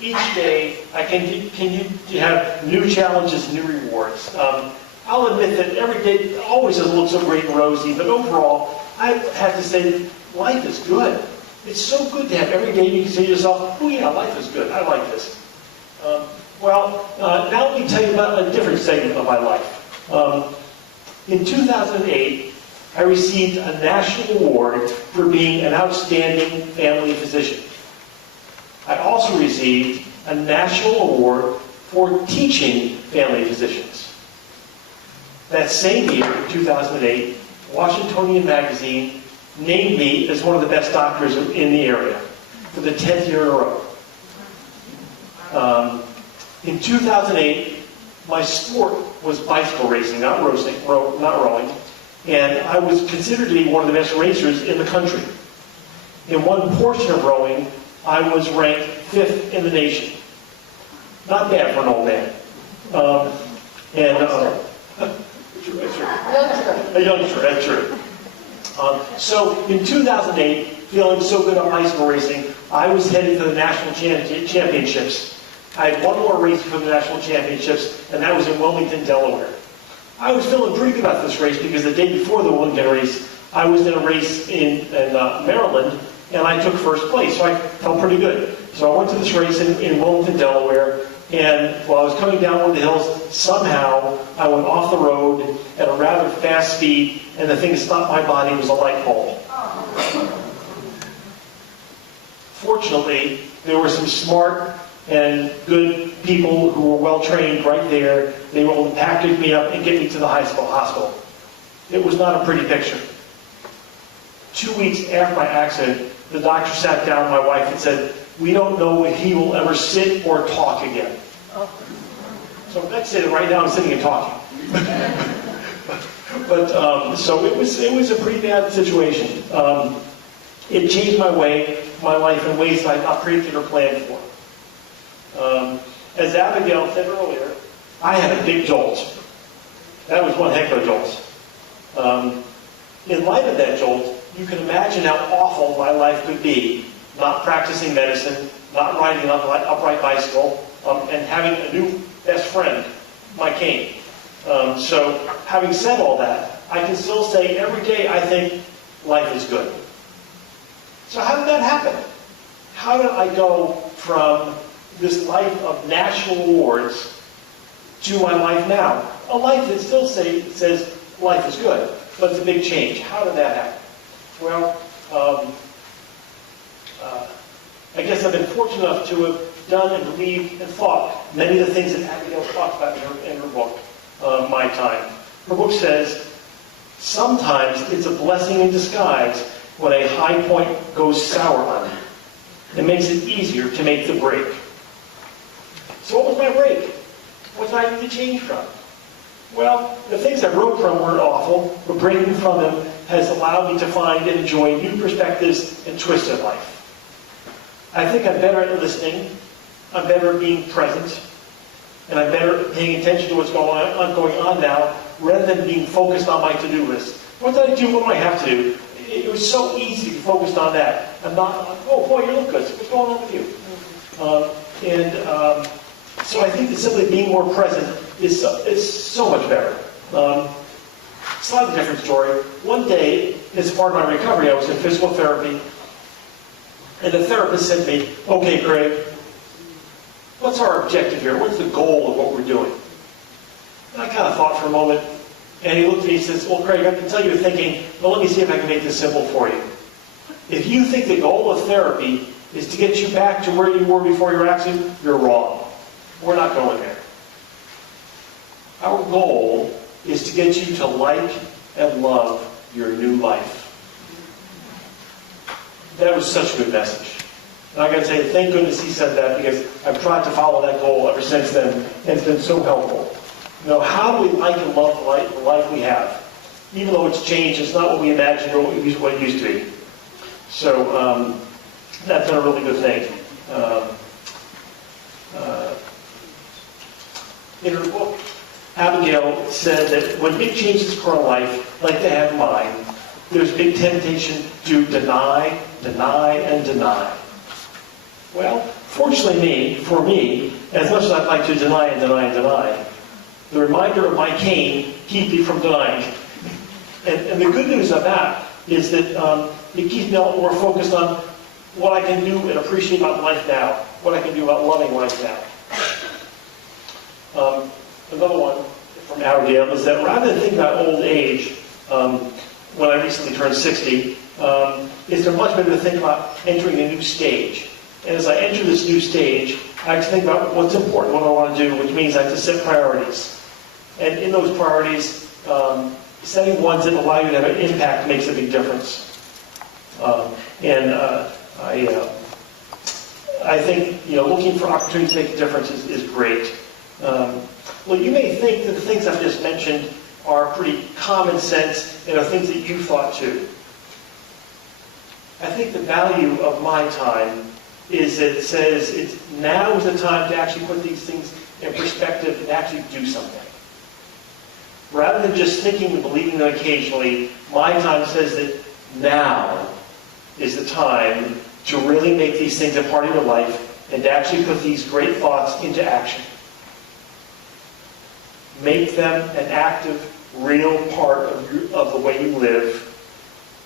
each day I continue to have new challenges, new rewards. I'll admit that every day always doesn't look so great and rosy, but overall, I have to say that life is good. It's so good to have every day you can say to yourself, oh yeah, life is good, I like this. Now let me tell you about a different segment of my life. In 2008, I received a national award for being an outstanding family physician. I also received a national award for teaching family physicians. That same year, 2008, Washingtonian Magazine named me as one of the best doctors in the area for the 10th year in a row. In 2008, my sport was bicycle racing, not rowing, and I was considered to be one of the best racers in the country. In one portion of rowing, I was ranked 5th in the nation. Not bad for an old man. A youngster, that's true. So in 2008, feeling so good on bicycle racing, I was headed for the national championships. I had one more race for the national championships, and that was in Wilmington, Delaware. I was feeling pretty good about this race because the day before the Wilmington race, I was in a race in Maryland, and I took first place, so I felt pretty good. So I went to this race in Wilmington, Delaware, and while I was coming down one of the hills, somehow I went off the road at a rather fast speed, and the thing that stopped my body was a light bulb. Fortunately, there were some smart and good people who were well trained right there. They were able to package me up and get me to the hospital. It was not a pretty picture. 2 weeks after my accident, the doctor sat down with my wife and said, "We don't know if he will ever sit or talk again." So that's it. Right now I'm sitting and talking. So it was a pretty bad situation. It changed my life in ways that I not predicted or planned for. As Abigail said earlier, I had a big jolt. That was one heck of a jolt. In light of that jolt, you can imagine how awful my life could be, not practicing medicine, not riding an upright bicycle, and having a new best friend, my cane. So having said all that, I can still say every day I think life is good. So how did that happen? How did I go from this life of national awards to my life now? A life that still says life is good, but it's a big change. How did that happen? Well, I guess I've been fortunate enough to have done and believed and thought many of the things that Abigail talked about in her book, My Time. Her book says, sometimes it's a blessing in disguise when a high point goes sour on you. It makes it easier to make the break. So what was my break? What did I need to change from? Well, the things I wrote from weren't awful, but breaking from them has allowed me to find and enjoy new perspectives and twists in life. I think I'm better at listening, I'm better at being present, and I'm better at paying attention to what's going on now, rather than being focused on my to-do list. What did I do? What do I have to do? It was so easy to be focused on that. I'm not, oh boy, you look good. What's going on with you? So I think that simply being more present is so much better. Slightly different story. One day, as part of my recovery, I was in physical therapy, and the therapist said to me, "Okay, Craig, what's our objective here? What's the goal of what we're doing?" And I kind of thought for a moment, and he looked at me and says, "Well, Craig, I can tell you're thinking, but let me see if I can make this simple for you. If you think the goal of therapy is to get you back to where you were before your accident, you're wrong. We're not going there. Our goal is to get you to like and love your new life." That was such a good message. And I got to say, thank goodness he said that, because I've tried to follow that goal ever since then, and it's been so helpful. You know, how do we like and love the life we have? Even though it's changed, it's not what we imagined or what it used to be. So that's been a really good thing. In her book, Abigail said that when big changes occur in life, like they have mine, there's big temptation to deny, and deny. Well, Fortunately for me, as much as I'd like to deny and deny and deny, the reminder of my cane keeps me from denying. And the good news of that is that it keeps me a lot more focused on what I can do and appreciate about life now, what I can do about loving life now. Another one from Abigail is that rather than thinking about old age, when I recently turned 60, is there much better to think about entering a new stage. And as I enter this new stage, I have to think about what's important, what I want to do, which means I have to set priorities. And in those priorities, setting ones that allow you to have an impact makes a big difference. I think looking for opportunities to make a difference is great. Well, you may think that the things I've just mentioned are pretty common sense and are things that you thought too. I think the value of my time is that it says now is the time to actually put these things in perspective and actually do something. Rather than just thinking and believing them occasionally, my time says that now is the time to really make these things a part of your life and to actually put these great thoughts into action. Make them an active, real part of the way you live,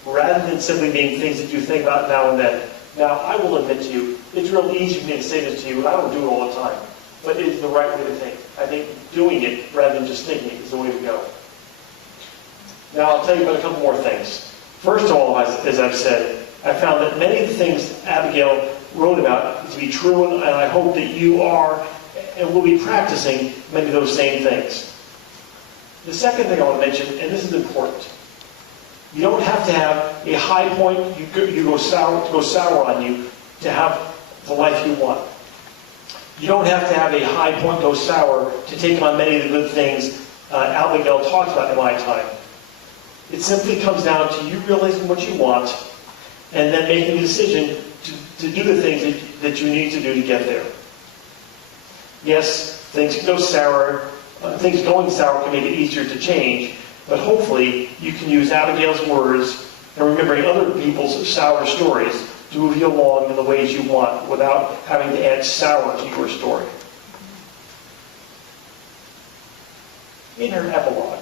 rather than simply being things that you think about now and then. Now, I will admit to you, it's real easy for me to say this to you, and I don't do it all the time. But it is the right way to think. I think doing it rather than just thinking it is the way to go. Now, I'll tell you about a couple more things. First of all, as I've said, I found that many of the things Abigail wrote about to be true, and I hope that you are and will be practicing many of those same things. The second thing I want to mention, and this is important, you don't have to have a high point you go sour on you to have the life you want. You don't have to have a high point go sour to take on many of the good things Abigail talked about in my time. It simply comes down to you realizing what you want and then making a decision to do the things that you need to do to get there. Yes, things can go sour. Things going sour can make it easier to change, but hopefully you can use Abigail's words and remembering other people's sour stories to move you along in the ways you want without having to add sour to your story. In her epilogue,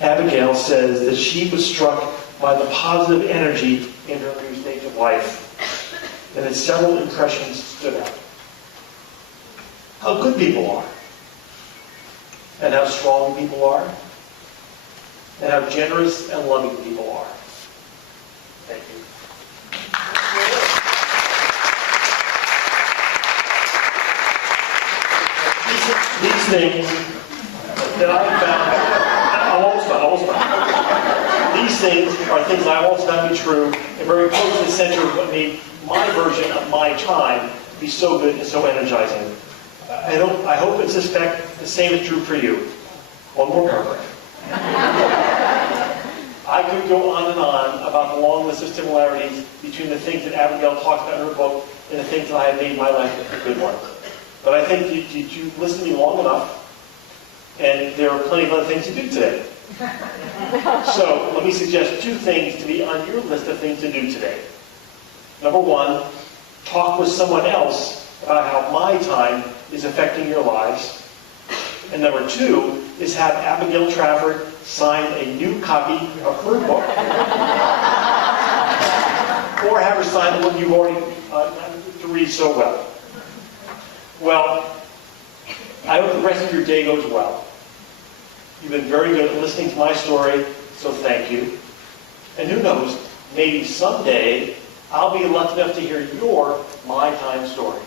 Abigail says that she was struck by the positive energy in her new stage of life, and that several impressions stood out. How good people are, and how strong people are, and how generous and loving people are. Thank you. These things that I found, these things are things I also found to be true and very close to the center of what made my version of my time be so good and so energizing. I hope and suspect the same is true for you. One more paragraph. I could go on and on about the long list of similarities between the things that Abigail talks about in her book and the things that I have made my life a good one. But I think you listened to me long enough, and there are plenty of other things to do today. So let me suggest 2 things to be on your list of things to do today. Number 1, talk with someone else about how my time is affecting your lives. And number 2 is have Abigail Trafford sign a new copy of her book. Or have her sign the one you've already to read so well. Well, I hope the rest of your day goes well. You've been very good at listening to my story, so thank you. And who knows, maybe someday I'll be lucky enough to hear your My Time story.